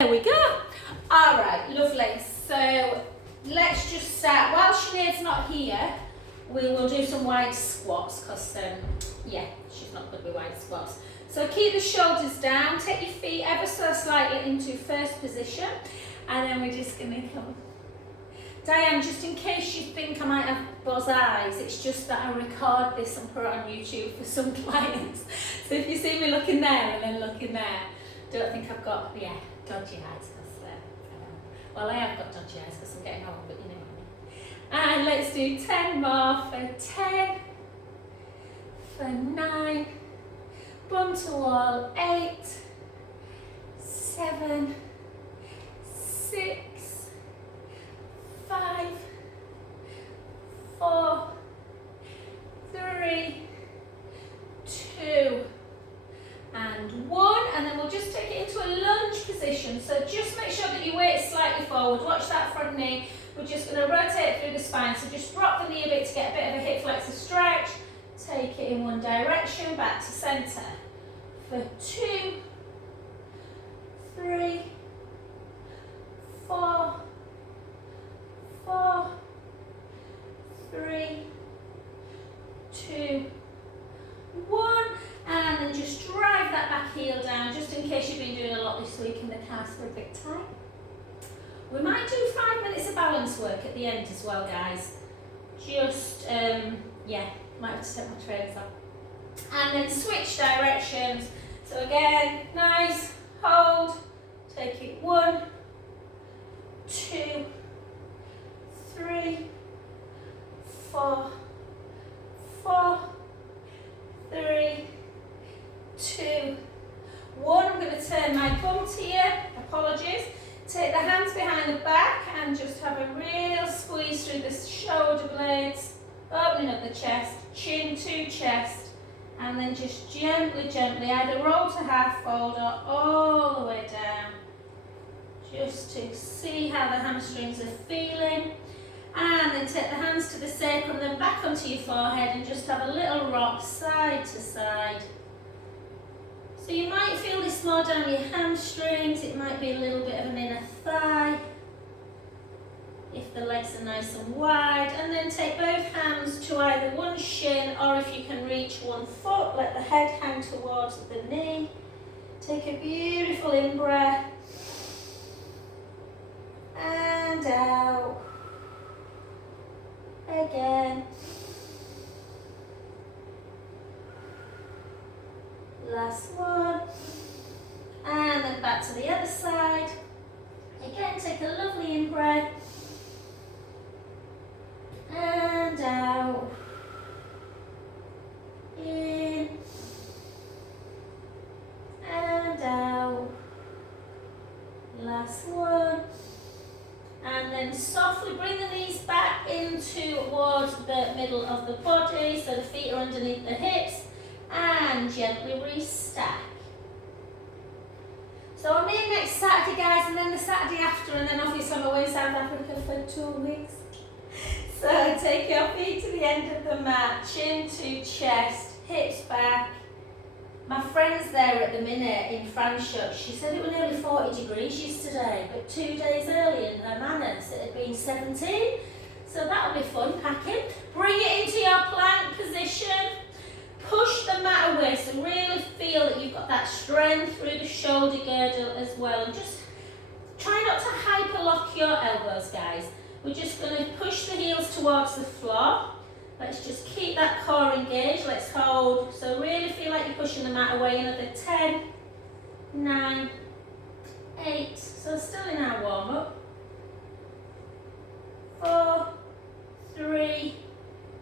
There we go. All right, lovely. So let's just start. While Sinead's not here, we will do some wide squats because, yeah, she's not good with wide squats. So keep the shoulders down, take your feet ever so slightly into first position, and then we're just going to come. Diane, just in case you think I might have buzz eyes, it's just that I record this and put it on YouTube for some clients. So if you see me looking there and then looking there, don't think I've got, dodgy eyes. Well, I have got dodgy eyes because I'm getting old, but you know what I mean. And let's do 10 more for 10, for 9, bum to wall, 8, 7, 6, 5, 4, 3, 2, and 1, and then we'll just take it into a lunge position. So just make sure that your weight is slightly forward. Watch that front knee. We're just going to rotate through the spine. So just drop the knee a bit to get a bit of a hip flexor stretch. Take it in one direction, back to center. For 2, 3, 4, 4, 3, 2, 1, and then just drive that back heel down, just in case you've been doing a lot this week and the calves are a bit tight. We might do 5 minutes of balance work at the end as well, guys. Just, might have to take my trainers off. And then switch directions. So again, nice, hold, take it 1, 2, 3, 4, 4, 3, 2, 1. I'm going to turn my bum to you. Apologies. Take the hands behind the back and just have a real squeeze through the shoulder blades, opening up the chest, chin to chest, and then just gently, either roll to half fold or all the way down, just to see how the hamstrings are feeling. And then take the hands to the sacrum, then back onto your forehead and just have a little rock side to side. So you might feel this more down your hamstrings, it might be a little bit of an inner thigh, if the legs are nice and wide. And then take both hands to either one shin, or if you can reach one foot, let the head hang towards the knee. Take a beautiful in-breath, and out. Again. Last one. And then back to the other side. Again, take a lovely in-breath. And out. In. And out. Last one. And then softly bring the knees back in towards the middle of the body, so the feet are underneath the hips, and gently restack. So I'm in next Saturday, guys, and then the Saturday after, and then obviously I'm away in South Africa for 2 weeks. So take your feet to the end of the mat, chin to chest, hips back. My friend's there at the minute in Franschhoek. She said it was nearly 40 degrees yesterday, but 2 days earlier in Hermanus it had been 17. So that'll be fun, packing. Bring it into your plank position. Push the mat away, so really feel that you've got that strength through the shoulder girdle as well. And just try not to hyperlock your elbows, guys. We're just going to push the heels towards the floor. Let's just keep that core engaged. Let's hold. So really feel like you're pushing the mat away. Another 10, 9, 8. So still in our warm up. 4, 3,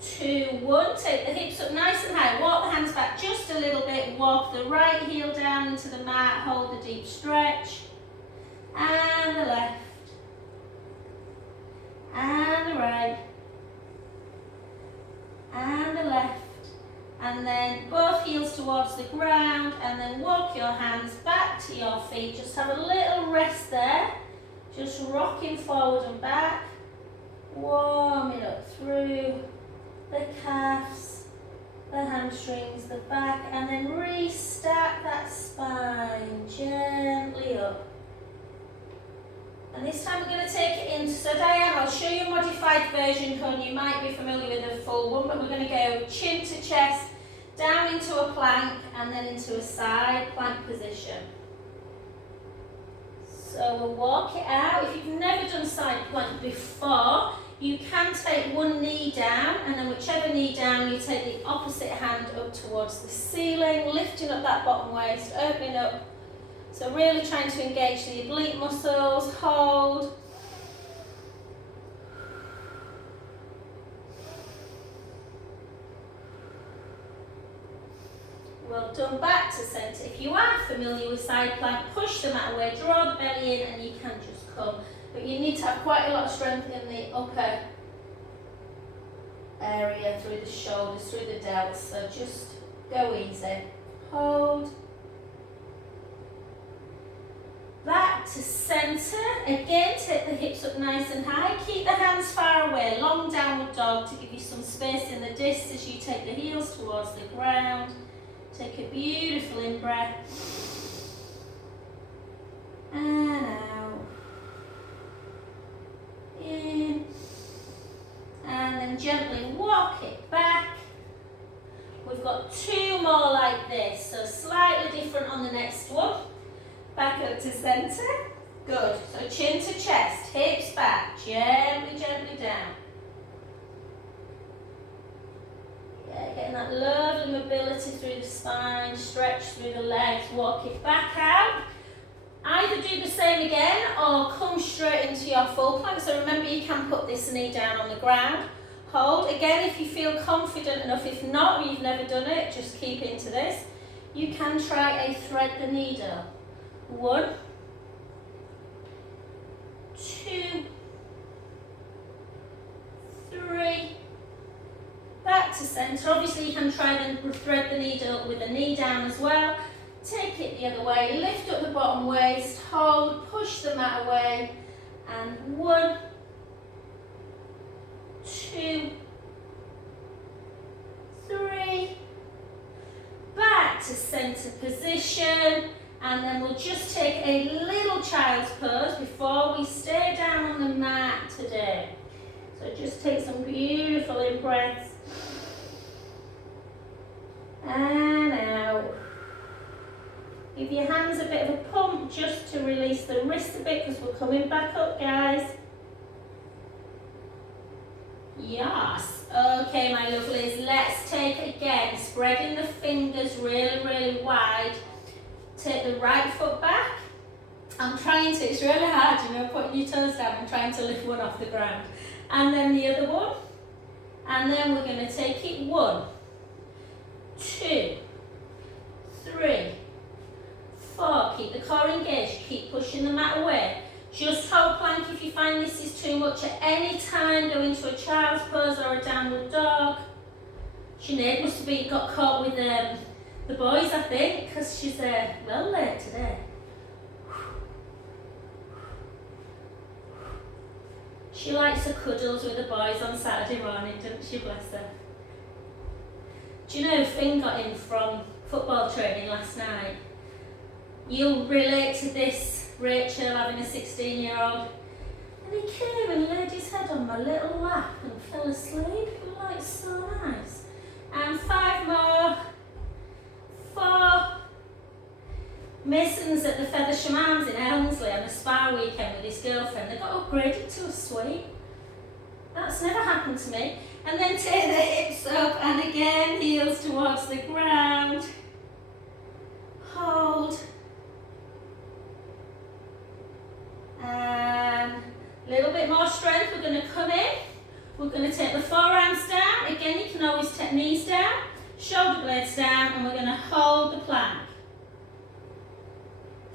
2, 1. Take the hips up nice and high. Walk the hands back just a little bit. Walk the right heel down into the mat. Hold the deep stretch. And the left. And the right. And the left, and then both heels towards the ground, and then walk your hands back to your feet. Just have a little rest there, just rocking forward and back, warming up through the calves, the hamstrings, the back, and then restack that spine gently up. And this time we're going to take it in. So Diane, I'll show you a modified version, Hun. You might be familiar with a full one, but we're going to go chin to chest, down into a plank, and then into a side plank position. So we'll walk it out. If you've never done side plank before, you can take one knee down, and then whichever knee down, you take the opposite hand up towards the ceiling, lifting up that bottom waist, opening up. So really trying to engage the oblique muscles, hold. Well done, back to centre. If you are familiar with side plank, push the mat away, draw the belly in, and you can just come. But you need to have quite a lot of strength in the upper area, through the shoulders, through the delts. So just go easy. Hold. Back to centre. Again, take the hips up nice and high. Keep the hands far away. Long downward dog to give you some space in the disc as you take the heels towards the ground. Take a beautiful in-breath. And out. In. And then gently walk it back. We've got two more like this, so slightly different on the next one. Back up to centre. Good. So chin to chest, hips back, gently, gently down. Yeah, getting that lovely mobility through the spine, stretch through the legs, walk it back out. Either do the same again or come straight into your full plank. So remember, you can put this knee down on the ground. Hold. Again, if you feel confident enough. If not, or you've never done it, just keep into this. You can try a thread the needle. 1, 2, 3. Back to centre. Obviously, you can try and thread the needle with a knee down as well. Take it the other way. Lift up the bottom waist. Hold. Push the mat away. And 1, 2, 3. Back to centre position. And then we'll just take a little child's pose before we stay down on the mat today. So just take some beautiful in-breaths. And out. Give your hands a bit of a pump just to release the wrist a bit, because we're coming back up, guys. Yes. Okay, my lovelies, let's take again, spreading the fingers really, really wide. Take the right foot back. I'm trying to, it's really hard, you know, putting your toes down and trying to lift one off the ground. And then the other one. And then we're going to take it 1, 2, 3, 4. Keep the core engaged. Keep pushing the mat away. Just hold plank if you find this is too much at any time. Go into a child's pose or a downward dog. Sinead must have got caught with the boys, I think, because she's well late today. She likes her cuddles with the boys on Saturday morning, doesn't she, bless her? Do you know, Finn got in from football training last night. You'll relate to this, Rachel, having a 16-year-old. And he came and laid his head on my little lap and fell asleep. It was like so nice. And 5 more. 4. Mason's at the Feathersham Arms in Elmsley on a spa weekend with his girlfriend. They got upgraded to a suite. That's never happened to me. And then take the hips up and again heels towards the ground. Hold. And a little bit more strength. We're going to come in. We're going to take the forearms down. Again, you can always take knees down. Shoulder blades down, and we're going to hold the plank.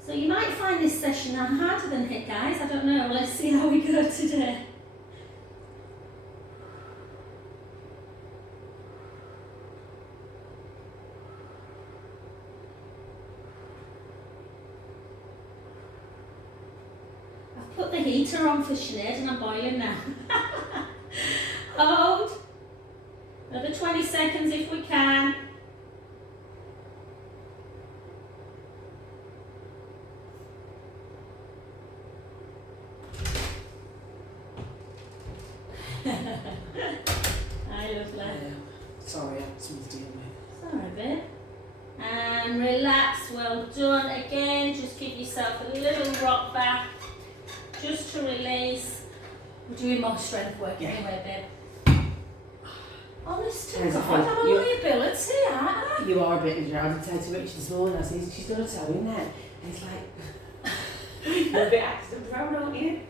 So you might find this session now harder than HIIT, guys. I don't know. Let's see how we go today. I've put the heater on for Sinead and I'm boiling now. Hold. Another 20 seconds if we can. Hi, lovely. Sorry, I had something to deal with. Sorry, babe. And relax, well done. Again, just give yourself a little rock back, just to release. We're doing more strength work anyway, babe. Honest to God, I'm a liability, aren't I? You are a bit of a I did say to Richard this morning, I said, she's got a toe in there. And he's like, you're a bit accident prone, aren't you?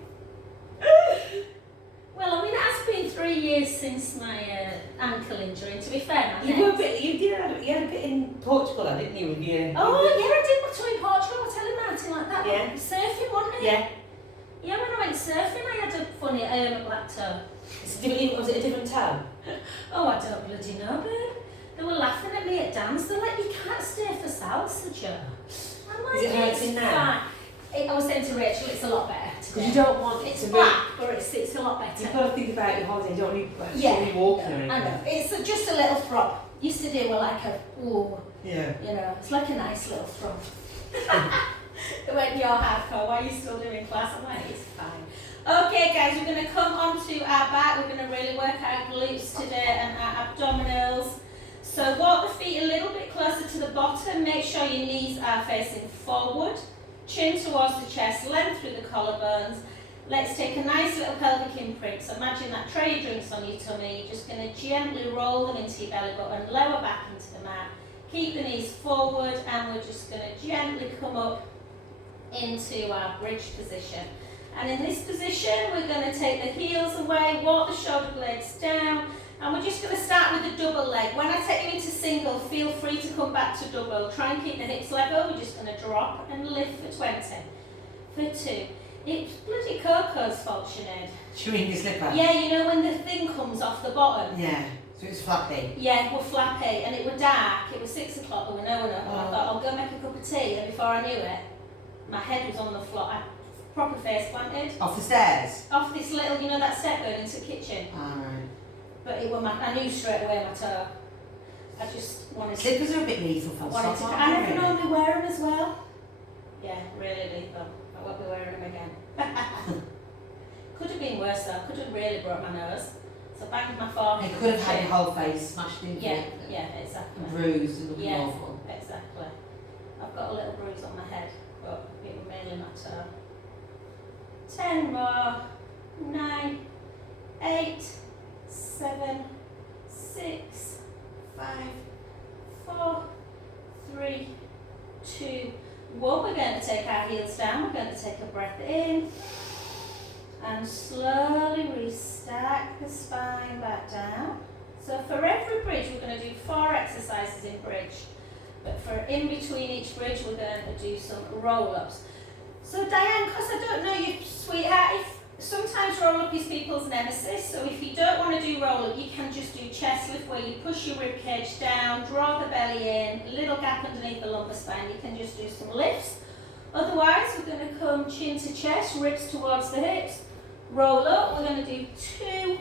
Well, I mean, it has been 3 years since my ankle injury, to be fair. You had a bit in Portugal, didn't you? With your, oh, yeah, I did my toe in Portugal. I was telling Martin like that. Yeah. Surfing, wasn't it? Yeah. Yeah, when I went surfing, I had a funny black toe. Was it a different toe? Oh, I don't bloody know, babe. They were laughing at me at dance. They're like, you can't stay for salsa, Joe. I'm like, is it hurting now? I was saying to Rachel, it's a lot better. Because you don't want it to be. Black, but it's a lot better. You've got to think about your holiday. You don't want to be walking or anything. I know. It's just a little throb. Yesterday were like a, ooh. Yeah. You know, it's like a nice little throb. When you're hardcore, why are you still doing class? I'm like, it's fine. Okay, guys, we're going to come onto our back. We're going to really work our glutes today and our abdominals. So walk the feet a little bit closer to the bottom. Make sure your knees are facing forward. Chin towards the chest, length through the collarbones. Let's take a nice little pelvic imprint. So imagine that tray of drinks on your tummy. You're just going to gently roll them into your belly button, lower back into the mat. Keep the knees forward, and we're just going to gently come up into our bridge position. And in this position, we're going to take the heels away, walk the shoulder blades down, and we're just going to start with a double leg. When I take you into single, feel free to come back to double. Try and keep the hips level. We're just going to drop and lift for 20, for 2. It's bloody Coco's fault, Sinead. Chewing your slipper? Yeah, you know when the thing comes off the bottom? Yeah, so it's flappy? Yeah, it was flappy, and it was dark. It was 6 o'clock, there were no one up. And I thought, I'll go make a cup of tea, and before I knew it, my head was on the floor. I proper face planted. Off the stairs? Off this little, you know, that step going into the kitchen. Alright. But it was I knew straight away my toe. I just wanted to... Slippers are a bit lethal for I never normally wear them as well. Yeah, really lethal. I won't be wearing them again. Could have been worse though. Could have really broke my nose. So banged my forehead. You could have had your whole face smashed into Yeah, it. yeah, exactly. Bruised and looking Yeah, awful. exactly. I've got a little bruise on my head, but it was mainly my toe. 10 more. 9, 8, 7, 6, 5, 4, 3, 2, 1. We're going to take our heels down. We're going to take a breath in and slowly restack the spine back down. So for every bridge, we're going to do 4 exercises in bridge. But for in between each bridge, we're going to do some roll-ups. So Diane, because I don't know you, sweetheart, sometimes roll-up is people's nemesis. So if you don't want to do roll-up, you can just do chest lift where you push your rib cage down, draw the belly in, a little gap underneath the lumbar spine. You can just do some lifts. Otherwise, we're going to come chin to chest, ribs towards the hips. Roll up. We're going to do 2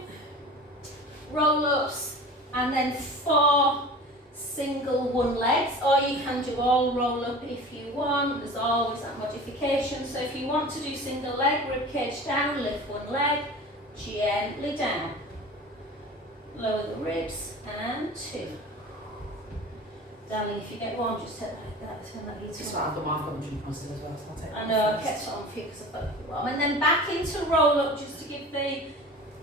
roll-ups and then 4 single one legs, or you can do all roll up if you want. There's always that modification. So if you want to do single leg, rib cage down, lift one leg, gently down. Lower the ribs and 2. Darling, if you get warm, just take that turn that heat That's what I've got my drink on still as well, so I'll take that. I know, I kept it on for you because I felt like it warm. And then back into roll up just to give the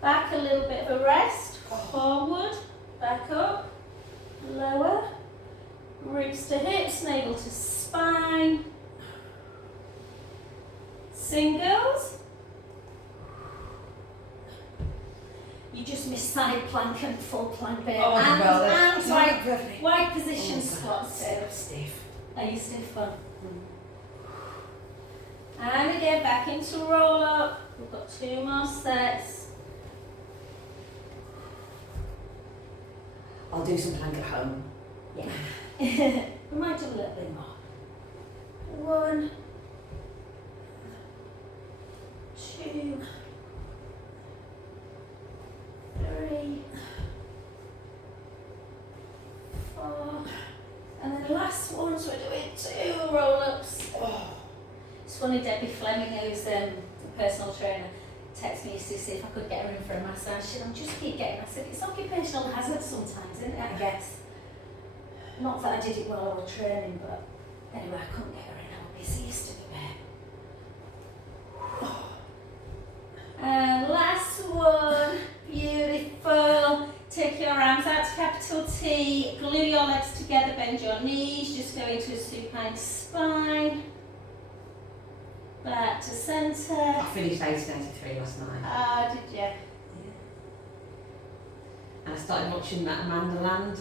back a little bit of a rest. Forward, back up. Lower, ribs to hips, navel to spine. Singles. You just missed side plank and full plank there. Oh, and wide position squats. So stiff. Are you stiff one? And again, back into roll up. We've got 2 more sets. I'll do some plank at home. Yeah. We might do a little bit more. 1, 2, 3, 4, and then the last one, so we're doing 2 roll-ups. Oh. It's funny, Debbie Fleming, who's the personal trainer, text me yesterday to see if I could get her in for a massage. She said, I'm just keep getting. I said, it's occupational hazard sometimes, isn't it, I guess. Not that I did it while I was training, but anyway, I couldn't get her in. I was busy yesterday, babe. And last one. Beautiful. Take your arms out to capital T. Glue your legs together, bend your knees. Just go into a supine spine. Back to centre. I finished 1883 last night. Ah, did you? Yeah. And I started watching that Amanda Land.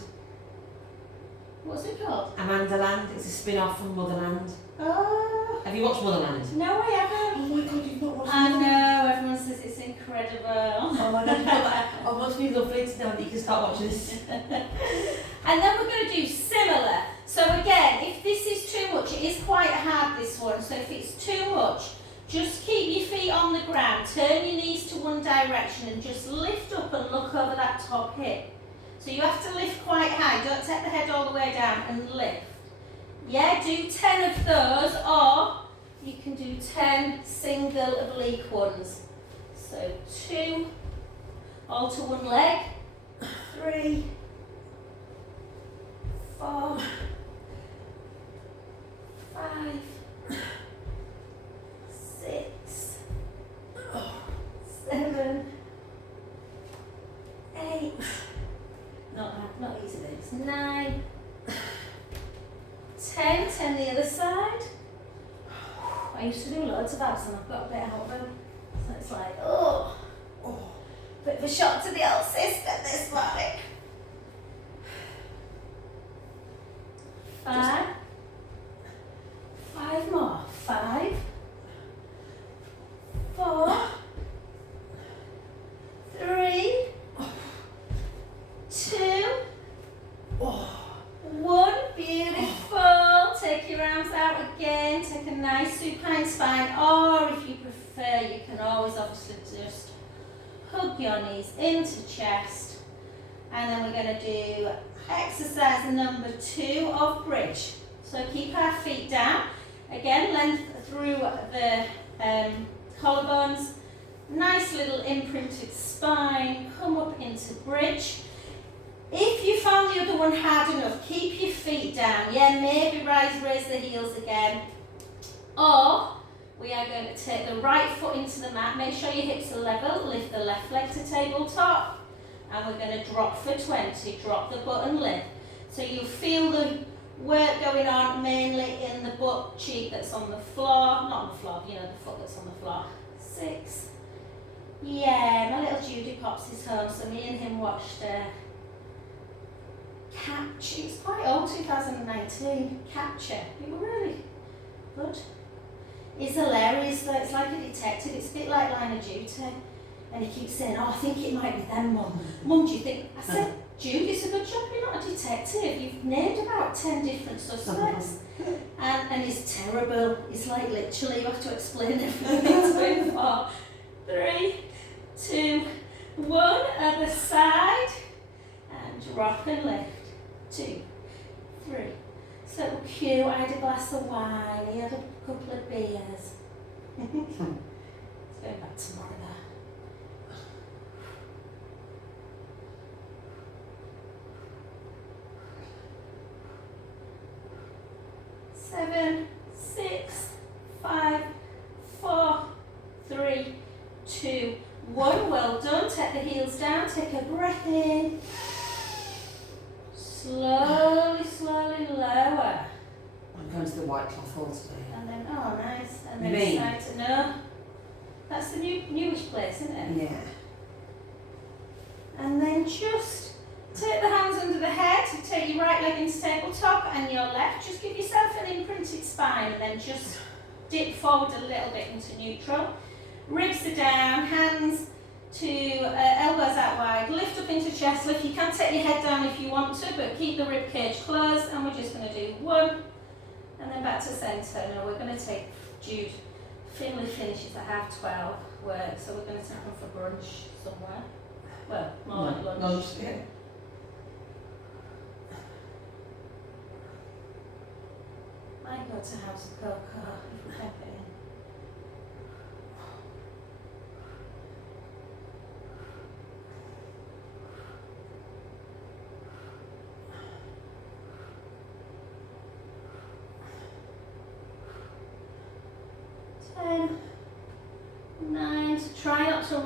What's it called? Amanda Land. It's a spin-off from Motherland. Oh. Have you watched Motherland? No, I haven't. Oh my god, you've not watched I Motherland? know, everyone says it's incredible. Oh my god, oh, must be lovely to know that you can start watching this. And then we're going to do similar. So again, if this is too much, it is quite hard, this one. So if it's too much, just keep your feet on the ground, turn your knees to one direction and just lift up and look over that top hip. So you have to lift quite high, don't take the head all the way down and lift. Yeah, do 10 of those, or you can do 10 single oblique ones. So 2, all to one leg, 3, 4, 5, 6, 7, 8, not easy this, 9, 10 the other side. I used to do loads of abs and I've got a bit out of them. So it's like, oh, bit of a shock to the old system this morning. 5 more. 5, 4, 3, 2, 1. Beautiful. Take your arms out again. Take a nice supine spine, or if you prefer, you can always obviously just hug your knees into chest. And then we're going to do exercise number 2 of bridge. So keep our feet down. Again, length through the collarbones. Nice little imprinted spine. Come up into bridge. If you found the other one hard enough, keep your feet down. Yeah, maybe raise the heels again. Or we are going to take the right foot into the mat. Make sure your hips are level. Lift the left leg to tabletop. And we're going to drop for 20. Drop the butt and lift. So you'll feel the work going on mainly in the butt cheek that's on the floor. Not on the floor, you know, the foot that's on the floor. 6. Yeah, my little Judy Pops is home, so me and him watched Capture. It's quite old, 2019. Capture. It was really good. It's hilarious though. It's like a detective. It's a bit like Line of Duty. And he keeps saying, oh, I think it might be them, Mum. Mum, do you think? I said, Jude, it's a good job you're not a detective. You've named about 10 different suspects. And he's terrible. It's like literally you have to explain everything to him. 4, 3, 2, 1. Other side. And drop and lift. 2, 3. So cute. I had a glass of wine. He had a couple of beers. It's going back tomorrow there. 7, 6, 5, 4, 3, 2, 1. Well done. Take the heels down. Take a breath in. Slowly, slowly lower. I'm going to the White Cloth Hall today. And then, oh nice. And You then mean? side to, no. That's the newish place, isn't it? Yeah. And then just take the hands under the head, take your right leg into tabletop and your left. Just give yourself an imprinted spine and then just dip forward a little bit into neutral. Ribs are down, hands to elbows out wide, lift up into chest lift. You can take your head down if you want to, but keep the rib cage closed. And we're just going to do 1 and then back to centre. Now we're going to take Jude. Finley finishes at 12:30 work, so we're going to take him for brunch somewhere. Well, more like lunch. Yeah. Might go to House of Cocoa if we can get in.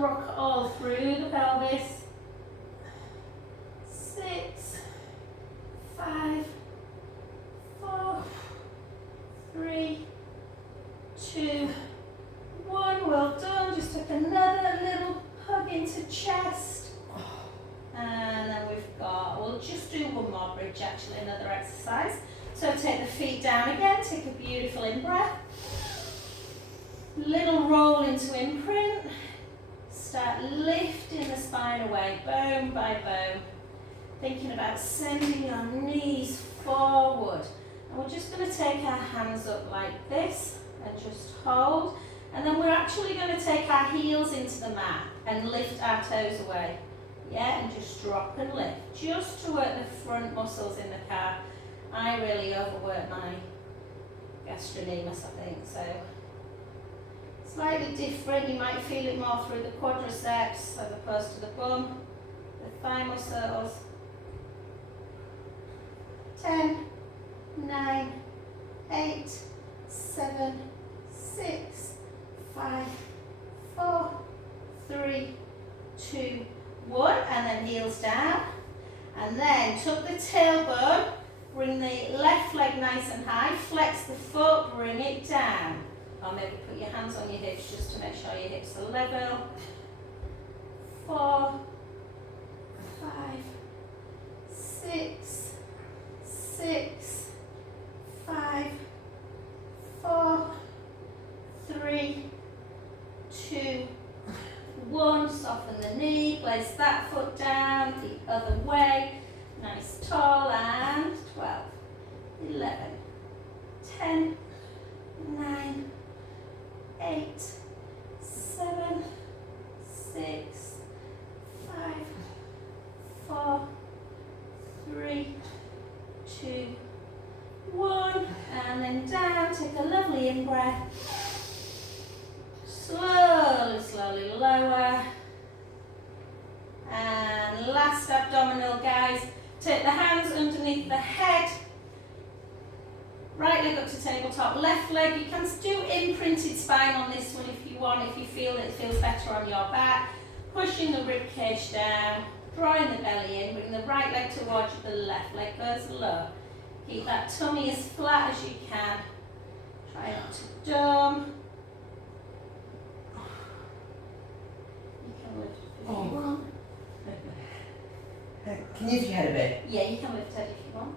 rock all through the pelvis. 6, 5, 4, 3, 2, 1. Well done. Just take another little hug into chest. And then we'll just do one more bridge actually, another exercise. So take the feet down again, take a beautiful in-breath. Little roll into imprint. Start lifting the spine away, bone by bone. Thinking about sending your knees forward. And we're just going to take our hands up like this and just hold. And then we're actually going to take our heels into the mat and lift our toes away. Yeah, and just drop and lift. Just to work the front muscles in the calf. I really overwork my gastrocnemius, I think, so slightly different. You might feel it more through the quadriceps as opposed to the bum, the thigh muscles. 10, 9, 8, 7, 6, 5, 4, 3, 2, 1, and then heels down. And then tuck the tailbone, bring the left leg nice and high, flex the foot, bring it down. Or maybe put your hands on your hips just to make sure your hips are level. 4, 5, 6, 6, 5, 4, 3, 2, 1. Soften the knee, place that foot down, the other way. Nice tall, and 12, 11, 10, 9, 8, 7, 6, 5, 4, 3, 2, 1, and then down. Take a lovely in-breath. Slowly, slowly lower. And last abdominal, guys. Take the hands underneath the head. Right leg up to tabletop, left leg. You can do imprinted spine on this one if you want, if you feel it feels better on your back. Pushing the rib cage down, drawing the belly in, bring the right leg towards you, the left leg goes low. Keep that tummy as flat as you can. Try not to dome. You can lift if you want. Can you lift your head a bit? Yeah, you can lift head if you want.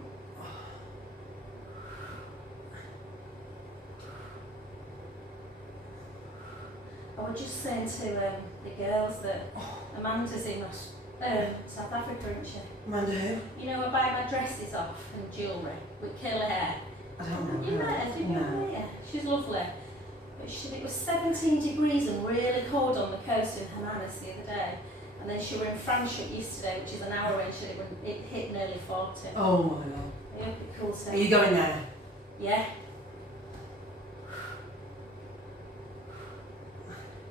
I was just saying to the girls that Amanda's in South Africa, isn't she? Amanda who? You know, I buy my dresses off and jewellery with curly hair. I don't know. You met her, did you? No. Yeah, she's lovely. But it was 17 degrees and really cold on the coast in Hermanus the other day. And then she were in Franschhoek yesterday, which is an hour away, and it hit nearly 40. Oh my god. Yeah, it'd be cool to. Are you going there? Yeah.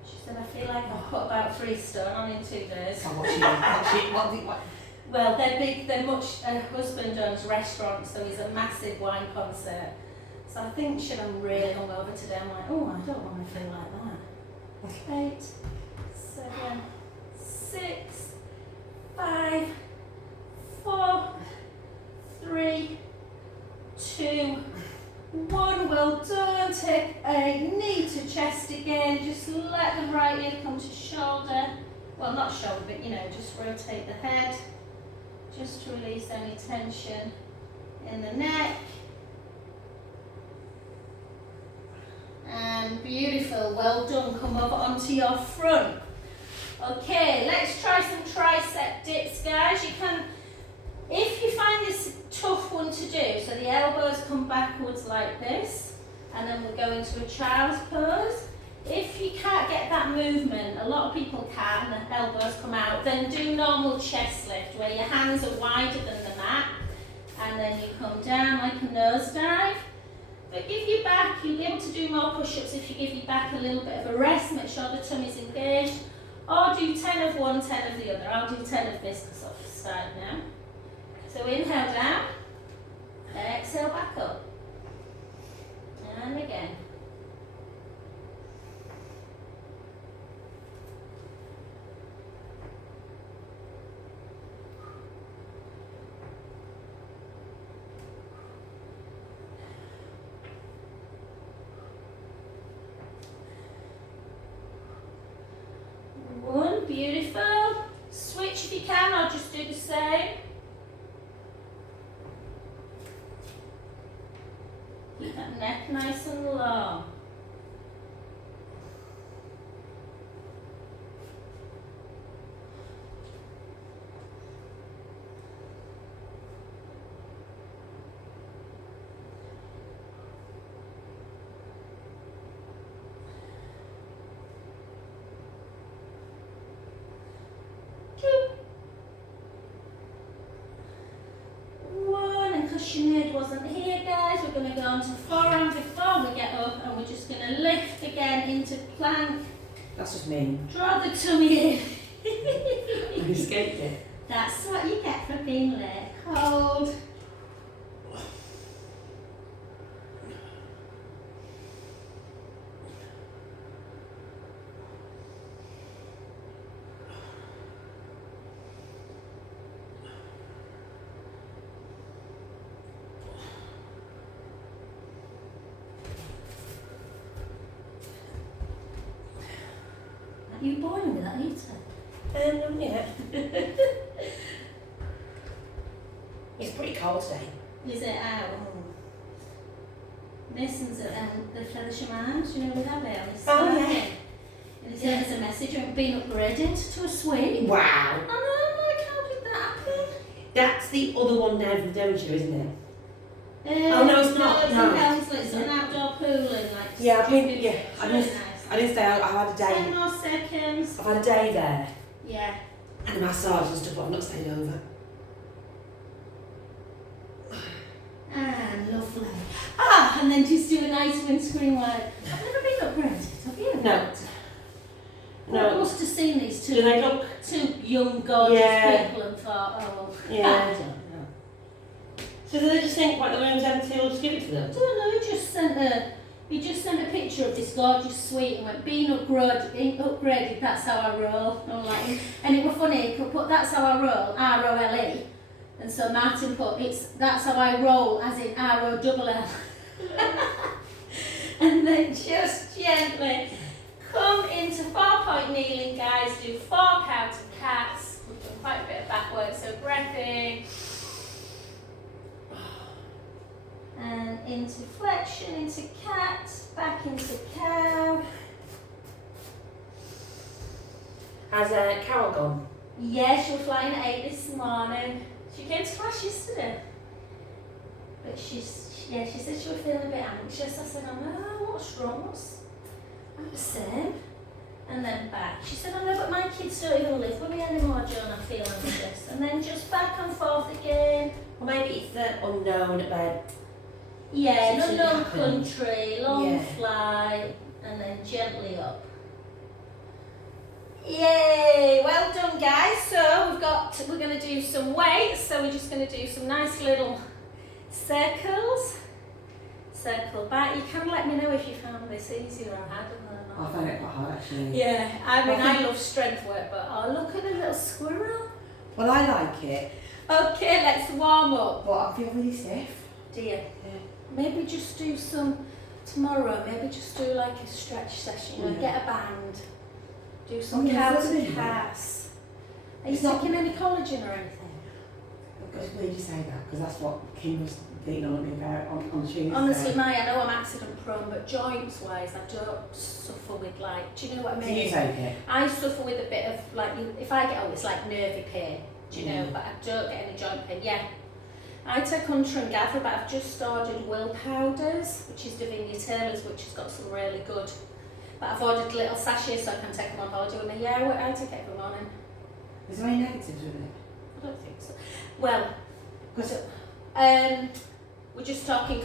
She said, I feel like I've put about 3 stone on in 2 days. Oh, what? Well, they're big, her husband owns restaurants, so he's a massive wine concert. So I think, should I'm really hungover today, I'm like, oh, I don't want to feel like that. 8, 7, 6, 5, 4, 3, 2, 1. Well done. Take a knee to chest again. Just let the right ear come to shoulder. Well, not shoulder, but just rotate the head. Just to release any tension in the neck. And beautiful. Well done. Come over onto your front. Okay, let's try some tricep dips, guys. You can, if you find this a tough one to do, so the elbows come backwards like this, and then we'll go into a child's pose. If you can't get that movement, a lot of people can, the elbows come out, then do normal chest lift, where your hands are wider than the mat, and then you come down like a nosedive. But give your back, you'll be able to do more push-ups if you give your back a little bit of a rest, make sure the tummy's engaged. Or do 10 of one, 10 of the other. I'll do 10 of this because I'll start now. So inhale down, exhale back up. And again. One, beautiful. Switch if you can, or just do the same. Keep that neck nice and long. Cushion wasn't here, guys. We're going to go on to forearm before we get up, and we're just going to lift again into plank. That's just me. Draw the tummy in. I escaped it. That's what you get for being late. Hold. Are you boring with that heater? Yeah. It's pretty cold today. Is it out? Mason's at the Flemish Arms, you know, with Abby on his yeah. And he sent us a message, you've been upgraded to a suite. Wow. I know, like, how did that happen? That's the other one down from Devonshire, isn't it? Oh no, it's not. It's No. in Helmsley, it's an outdoor pool and like. Yeah, I've been. stupid- Yeah, I didn't stay out. I had a 10 day. more seconds. I've had a day there Yeah. and a massage and stuff, but I've not stayed over. And lovely. And then just do a nice windscreen wipe. I've never been upgraded, have you? No. Well, I must have seen these Do they look? two young, gorgeous Yeah. people and thought, oh, Yeah. I don't know. So do they just think, like, the room's empty, we'll just give it to them? I don't know, he just sent a picture of this gorgeous suite and went, being upgraded, that's how I roll. And I'm like, and it was funny, he put that's how I roll, R-O-L-E. And so Martin put, that's how I roll, as in R-O-double-L. And then just gently come into 4-point kneeling, guys. Do 4 counted cats. We've done quite a bit of back work, so breath in. And into flexion, into cat, back into cow. Has Carol gone? Yeah, she was flying at 8 this morning. She came to class yesterday. But she said she was feeling a bit anxious. I said, oh no, what's wrong? I'm the same. And then back. She said, oh no, but my kids don't even live with me anymore, Joan, I feel anxious. And then just back and forth again. Or maybe it's the unknown at bed. Yeah, an Something unknown happened. country, long Yeah. flight, and then gently up. Yay! Well done, guys. So we're going to do some weights. So we're just going to do some nice little circles. Circle back. You can let me know if you found this easier or harder than I not. found it quite hard, actually. Yeah, I mean, I love strength work, but oh, look at the little squirrel. Well, I like it, Okay, let's warm up. but I feel really stiff. Dear. Yeah. Maybe just do some tomorrow. Maybe just do like a stretch session. You know, Yeah. get a band. Do some yeah, cows and that's it. cats. Are you It's not- taking any collagen or anything? Because where did you say that? Because that's what Kim was beating on me about on Tuesday. Honestly, I know I'm accident prone, but joints wise, I don't suffer with like. Do you know what I Do mean? you take it? I suffer with a bit of like, if I get it's like nervy pain. Do you know? Mm. But I don't get any joint pain. Yeah. I take Hunter and Gather, but I've just ordered Will Powders, which is Davinia Taylor's, which has got some really good. But I've ordered little sachets so I can take them on holiday with me. Yeah, I take it every morning. Is there any negatives with it? I don't think so. Well, Because we're just talking.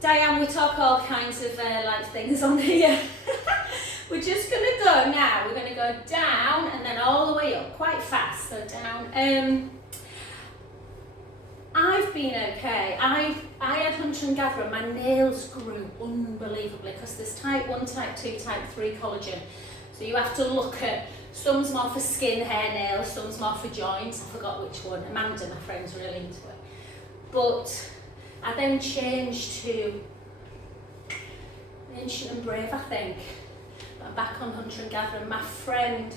Diane, we talk all kinds of like things on here. We're just going to go now. We're going to go down and then all the way up, quite fast. So down. I've been okay. I had Hunter and Gather and my nails grew unbelievably because there's type 1, type 2, type 3 collagen. So you have to look at, some's more for skin, hair, nails, some's more for joints. I forgot which one. Amanda, my friend's really into it. But I then changed to Ancient and Brave, I think. But I'm back on Hunter and Gather and my friend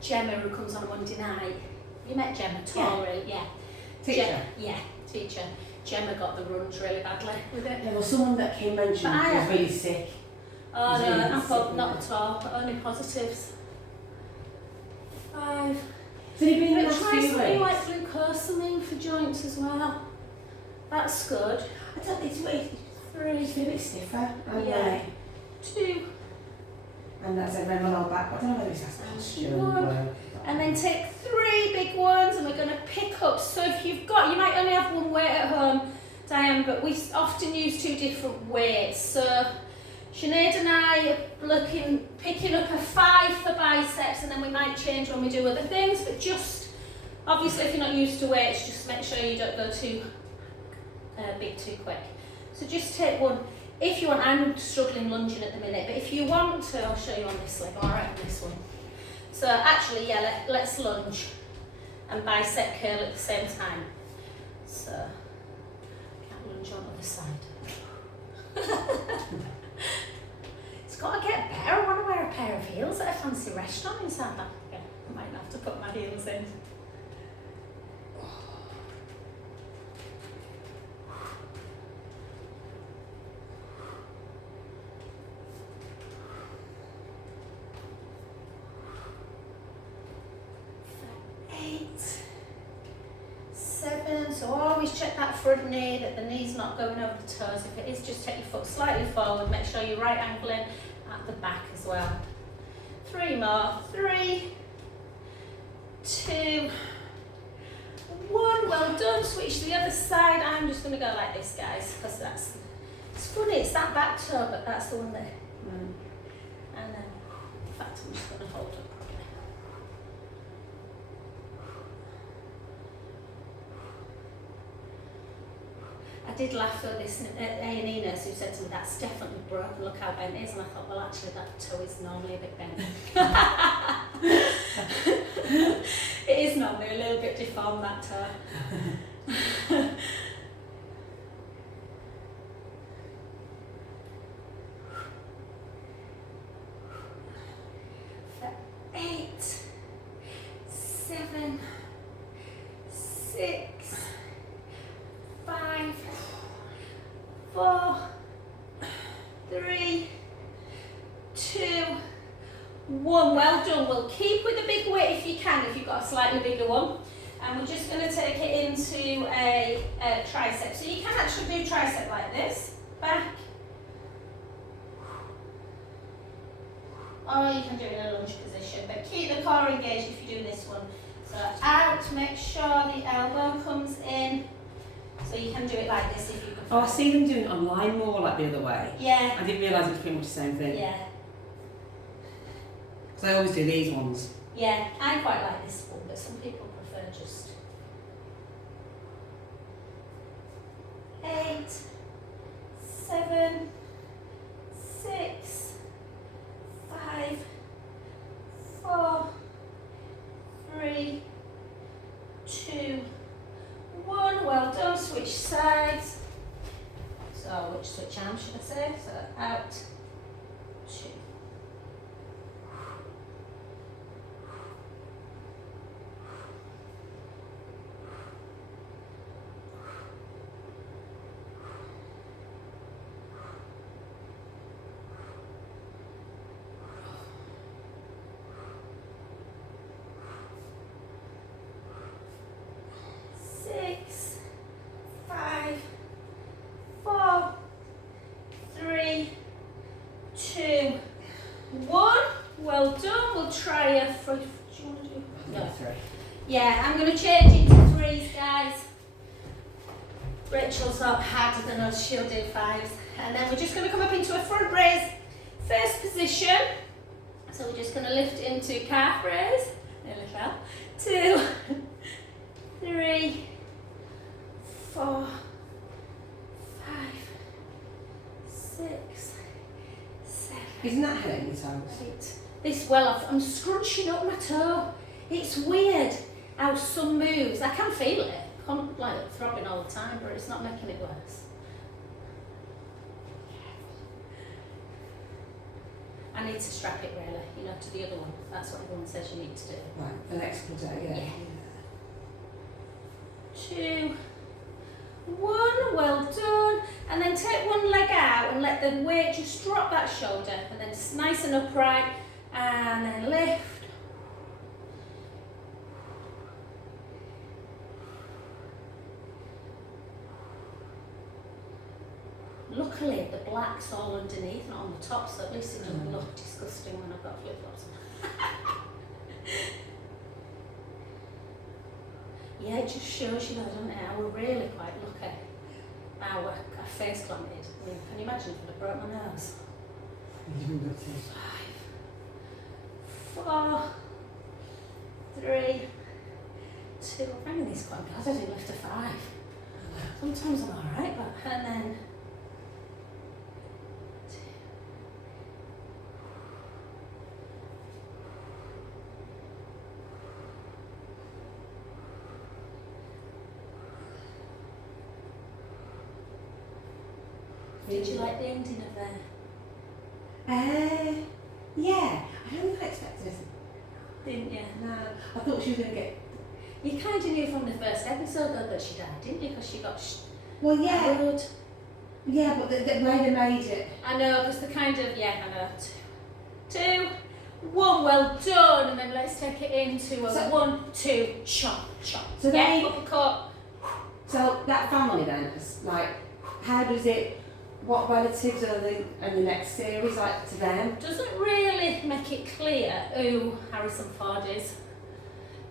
Gemma, who comes on a Monday night. You met Gemma, tall, really, yeah. Teacher? Teacher. Gemma got the runs really badly with it. There was someone that came mentioned who was really sick. Oh no, really I'm sick, not at all, only positives. 5. So you've been in the But last try few something weeks? like glucosamine for joints as well. That's good. I don't think it's weight. 3. It's been a bit stiffer. And Yeah. 2. And that's a very low back. I don't know whether it's that posture. One. And then take 3 big ones, and we're going to pick up. So if you've got, you might only have one weight at home, Diane, but we often use 2 different weights. So Sinead and I are picking up a 5 for biceps, and then we might change when we do other things, but just, obviously if you're not used to weights, just make sure you don't go too big too quick. So just take one. If you want, I'm struggling lunging at the minute, but if you want to, I'll show you on this leg, alright on this one. So actually, yeah, let's lunge and bicep curl at the same time. So, can't lunge on the other side. It's got to get better. I want to wear a pair of heels at a fancy restaurant in South Africa. I might have to put my heels in. So always check that front knee, that the knee's not going over the toes. If it is, just take your foot slightly forward. Make sure you're right angling at the back as well. 3 more. 3, 2, 1. Well done. Switch to the other side. I'm just going to go like this, guys, because it's funny. It's that back toe, but that's the one there. And then, in fact, I'm just going to hold it. I did laugh at this A&E nurse who said to me, that's definitely broken, look how bent it is. And I thought, well, actually, that toe is normally a bit bent. It is normally a little bit deformed, that toe. For 8, 7, 6, 5, 4, 3, 2, 1. Well done. We'll keep with the big weight if you can, if you've got a slightly bigger one. And we're just going to take it into a tricep. So you can actually do tricep like this, back. Or you can do it in a lunge position, but keep the core engaged if you do this one. So out, make sure the elbow comes in. So you can do it like this if you prefer. Oh, I see them doing it online more, like the other way. Yeah. I didn't realise it was pretty much the same thing. Yeah. Because I always do these ones. Yeah, I quite like this one, but some people prefer just 8, 7, 6, 5, 4, 3, 2, 1. Well done. Switch sides. So switch arms should I say? So out, 2. Well done. We'll try a 3. Do you want to do? No, 3. Yeah, I'm going to change into 3s, guys. Rachel's up harder than us. She'll do 5s, and then we're just going to come up into a front raise, first position. So we're just going to lift into calf raise. Nearly fell. 2, 3, 4, 5, 6, 7. Isn't that hurting your toes? 8. This I'm scrunching up my toe. It's weird how some moves, I can feel it. I'm like throbbing all the time, but it's not making it worse. I need to strap it really, you know, to the other one. That's what everyone says you need to do. Right, for the next couple of days, yeah. 2, 1, well done. And then take one leg out and let the weight just drop that shoulder, and then it's nice and upright, and then lift. Luckily the black's all underneath, not on the top, so at least it doesn't look disgusting when I've got flip-flops on. Yeah, it just shows you that, doesn't it? We're really quite lucky. Our face planted. I mean, can you imagine if I'd have broke my nose? 5, 4, 3, 2. I'm finding this quite glad I didn't lift a 5. Sometimes I'm alright, but and then 2. Did you like the ending of there? Yeah. I don't think I expected it. Didn't you? No. I thought she was going to get... You kind of knew from the first episode though that she died, didn't you? Because she got Well, yeah. arrowed. Yeah, but the way they made it. I know, because the kind of, yeah, I know. 2, 1, well done. And then let's take it into a 1, 2, chop, chop. So yeah, they... uppercut. So that family then, is like, how does it... What relatives are they in the next series like to them? Doesn't really make it clear who Harrison Ford is.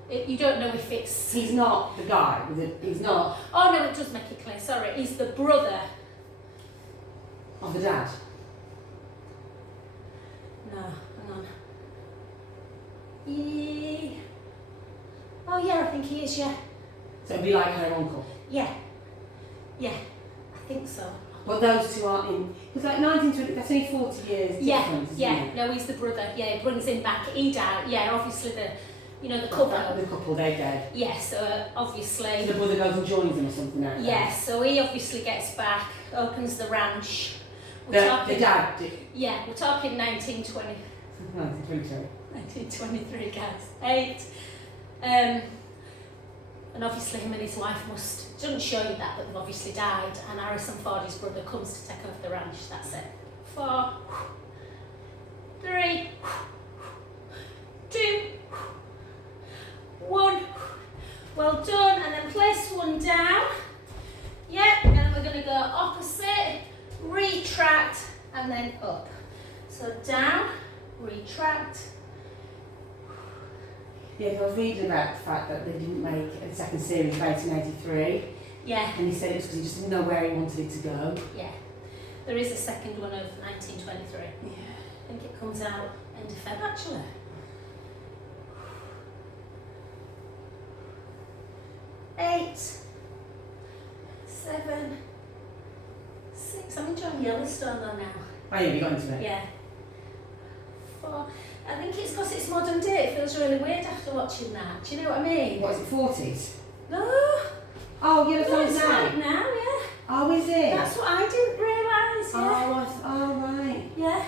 You don't know if it's... He's not the guy, he's not... Oh no, it does make it clear, sorry. He's the brother. Of the dad? No, hang on. Oh yeah, I think he is, yeah. So it'd be like her uncle? Yeah. Yeah, I think so. But those two aren't in... Because like 1920, that's only 40 years difference, isn't it? No, he's the brother. Yeah, he brings him back. He died. Yeah, obviously the couple. The couple, they're dead. Yeah, so obviously... So the brother goes and joins them or something like that? Yeah, so he obviously gets back, opens the ranch. The dad did? Yeah, we're talking 1920. 1923. 1923, guys. 8. And obviously him and his wife doesn't show you that, but they've obviously died, and Harrison Ford, his brother, comes to take over the ranch. That's it. 4, 3, 2, 1. Well done, and then place one down. Yep, and then we're going to go opposite, retract, and then up. So down, retract. Yeah, I was reading about the fact that they didn't make a second series in 1983. Yeah. And he said it was because he just didn't know where he wanted it to go. Yeah. There is a second one of 1923. Yeah. I think it comes out end of Feb actually. Eight, 7, 6. I'm enjoying Yellowstone though now. Oh yeah, we got into it. Yeah. 4. I think it's because it's modern day. It feels really weird after watching that. Do you know what I mean? What is it, 40s? No. Oh, Yellowstone's It's now? right now, yeah. Oh, is it? That's what I didn't realise, yeah. Oh, right. Yeah.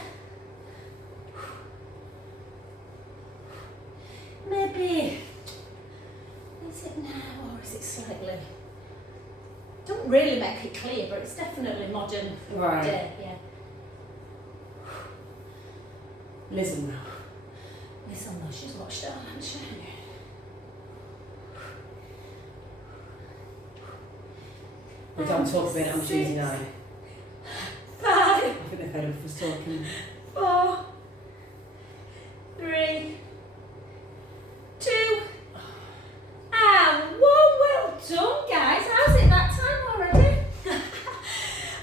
Maybe. Is it now or is it slightly? Don't really make it clear, but it's definitely modern Right. day, yeah. Listen now. Listen though, she's watched it all, hasn't she? We don't talk about it on Tuesday night. 5, I think they're fed up of us talking. 4, 3, 2, and 1. Well done, guys. How's it that time already?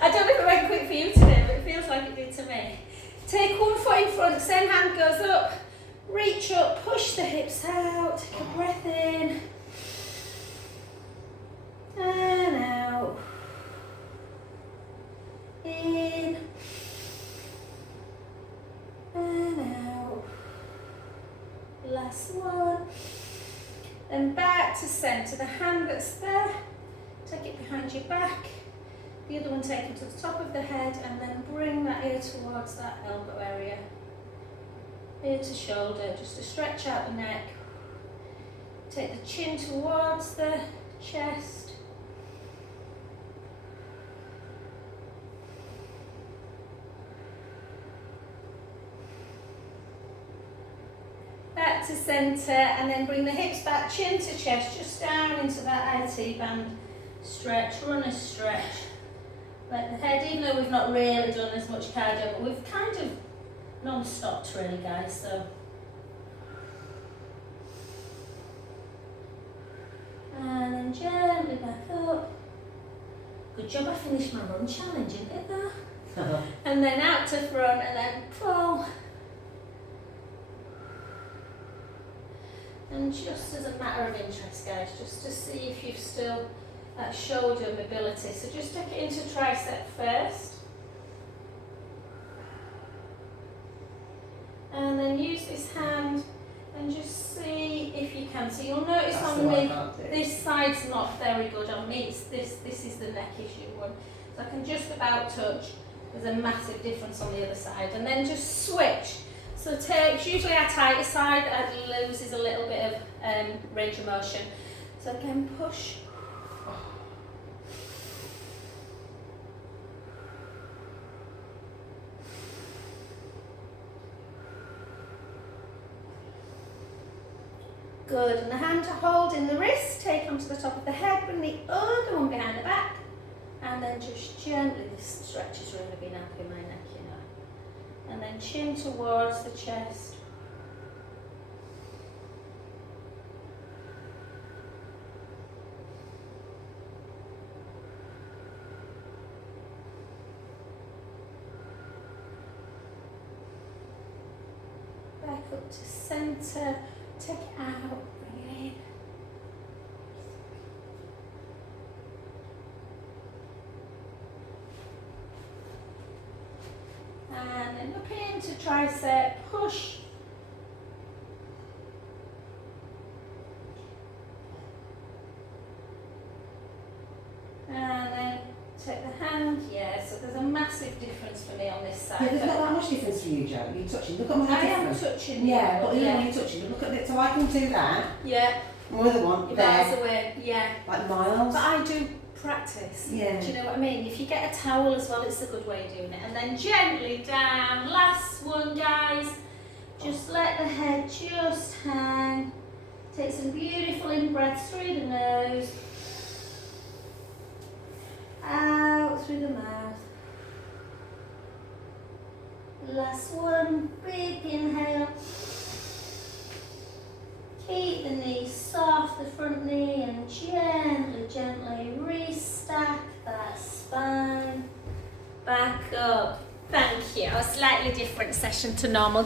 I don't know if it went quick for you today, but it feels like it did to me. Take one foot in front, same hand goes up, reach up, push the hips out, take a breath in, and out, in, and out, last one, then back to centre, the hand that's there, take it behind your back, the other one take it to the top of the head, and then bring that ear towards that elbow area. ear to shoulder, just to stretch out the neck. Take the chin towards the chest. Back to centre, and then bring the hips back, chin to chest, just down into that IT band stretch, runner stretch. Let the head, even though we've not really done as much cardio, but we've kind of non-stopped really, guys, so. And then gently back up. Good job I finished my run challenge, isn't it there? And then out to front, and then pull. And just as a matter of interest, guys, just to see if you've still that shoulder mobility. So just take it into tricep first. And then use this hand and just see if you can. So you'll notice That's on me, this side's not very good on me. It's this is the neck issue one. So I can just about touch. There's a massive difference on the other side. And then just switch. So take, usually our tighter side loses a little bit of range of motion. So again, push. Good, and the hand to hold in the wrist, take onto the top of the head, bring the other one behind the back, and then just gently, this stretch has really been helping my neck, you know. And then chin towards the chest. Back up to centre. Take it out, bring it in. And then up into tricep, push. And then take the hand, yeah, so there's a massive difference for me on this side. Yeah, there's not that much difference for you, Jo. You're touching. Look at my I am difference. touching. Yeah, but even yeah. when you're touching, look at it. So I can do that. Yeah. More than one. You're There. miles away, yeah. Like miles. But I do practice. Yeah. Do you know what I mean? If you get a towel as well, it's a good way of doing it. And then gently down. Last one, guys. Just let the head just hang. Take some beautiful in breaths through the nose. Out through the mouth. Last one, big inhale. Keep the knees soft, the front knee, and gently restack that spine. Back up. Thank you. A slightly different session to normal.